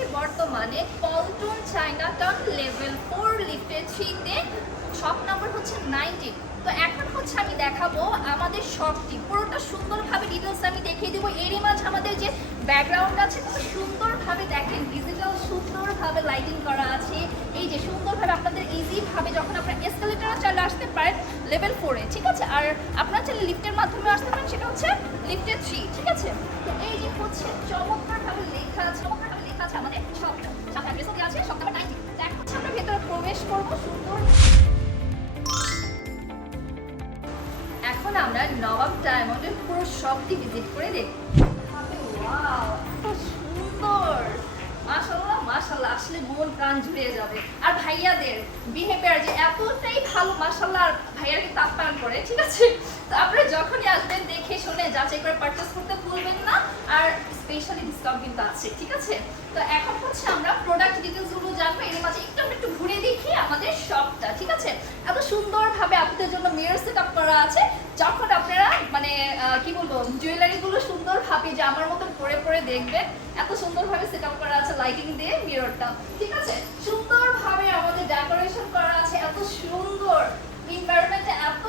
আছি বর্তমানে Paltan Chinatown level 4 লিফটের 3 তে। শপ নাম্বার হচ্ছে 19। তো এখন হচ্ছে আমি দেখাবো আমাদের শপটি পুরোটা সুন্দরভাবে ডিটেলস আমি দেখিয়ে দেবো। এরই মাঝে আমাদের যে ব্যাকগ্রাউন্ড আছে খুব সুন্দরভাবে দেখেন, ডিজিটাল সুন্দরভাবে লাইটিং করা আছে। এই যে সুন্দরভাবে আপনাদের ইজিভাবে যখন আপনার এসকেলেটরে চলে আসতে পারেন লেভেল 4-এ, ঠিক আছে। আর আপনার চাইলে লিফটের মাধ্যমে আসতে পারেন, সেটা হচ্ছে লিফটের 3, ঠিক আছে। তো এই যে হচ্ছে চমৎকারভাবে লেখা আছে, আমাদের শপটা, সামনে অ্যাড্রেসও দেওয়া আছে, শপ নাম্বার 19। তো এখন হচ্ছে আমরা ভেতরে প্রবেশ করবো সুন্দর। এখন আমরা নবাব ডায়মন্ডের পুরো শপটি ভিজিট করে দেখব। ওয়াও, এত সুন্দর! মাশাআল্লাহ মাশাআল্লাহ, আসলে মন প্রাণ জুড়িয়ে যাবে। আর ভাইয়াদের বিহেভিয়ার যে এতটাই ভালো, মাশাআল্লাহ। আর ভাইয়ারা কিন্তু আপ্যায়ন করে, ঠিক আছে। তো আপনারা যখনই আসবেন দেখে শুনে যাচাই করে পারচেজ করতে ভুলবেন না। আর স্পেশালি ডিসকাউন্ট কিন্তু আছে, ঠিক আছে। তো এখন হচ্ছে আমরা প্রোডাক্ট ডিটেলস গুলো জানবো। এর মাঝে একটু ঘুরে দেখি আমাদের শপটা, ঠিক আছে। এত সুন্দরভাবে আপনাদের জন্য মিরর সেটআপ করা আছে। যখন আপনারা মানে কি বলবো, জুয়েলারি গুলো সুন্দরভাবে যে আমার মতন পরে দেখবেন, এত সুন্দরভাবে সেটআপ করা আছে লাইটিং দিয়ে মিররটা, ঠিক আছে। সুন্দরভাবে আমাদের ডেকোরেশন করা আছে, এত সুন্দর এনভায়রনমেন্টে, এত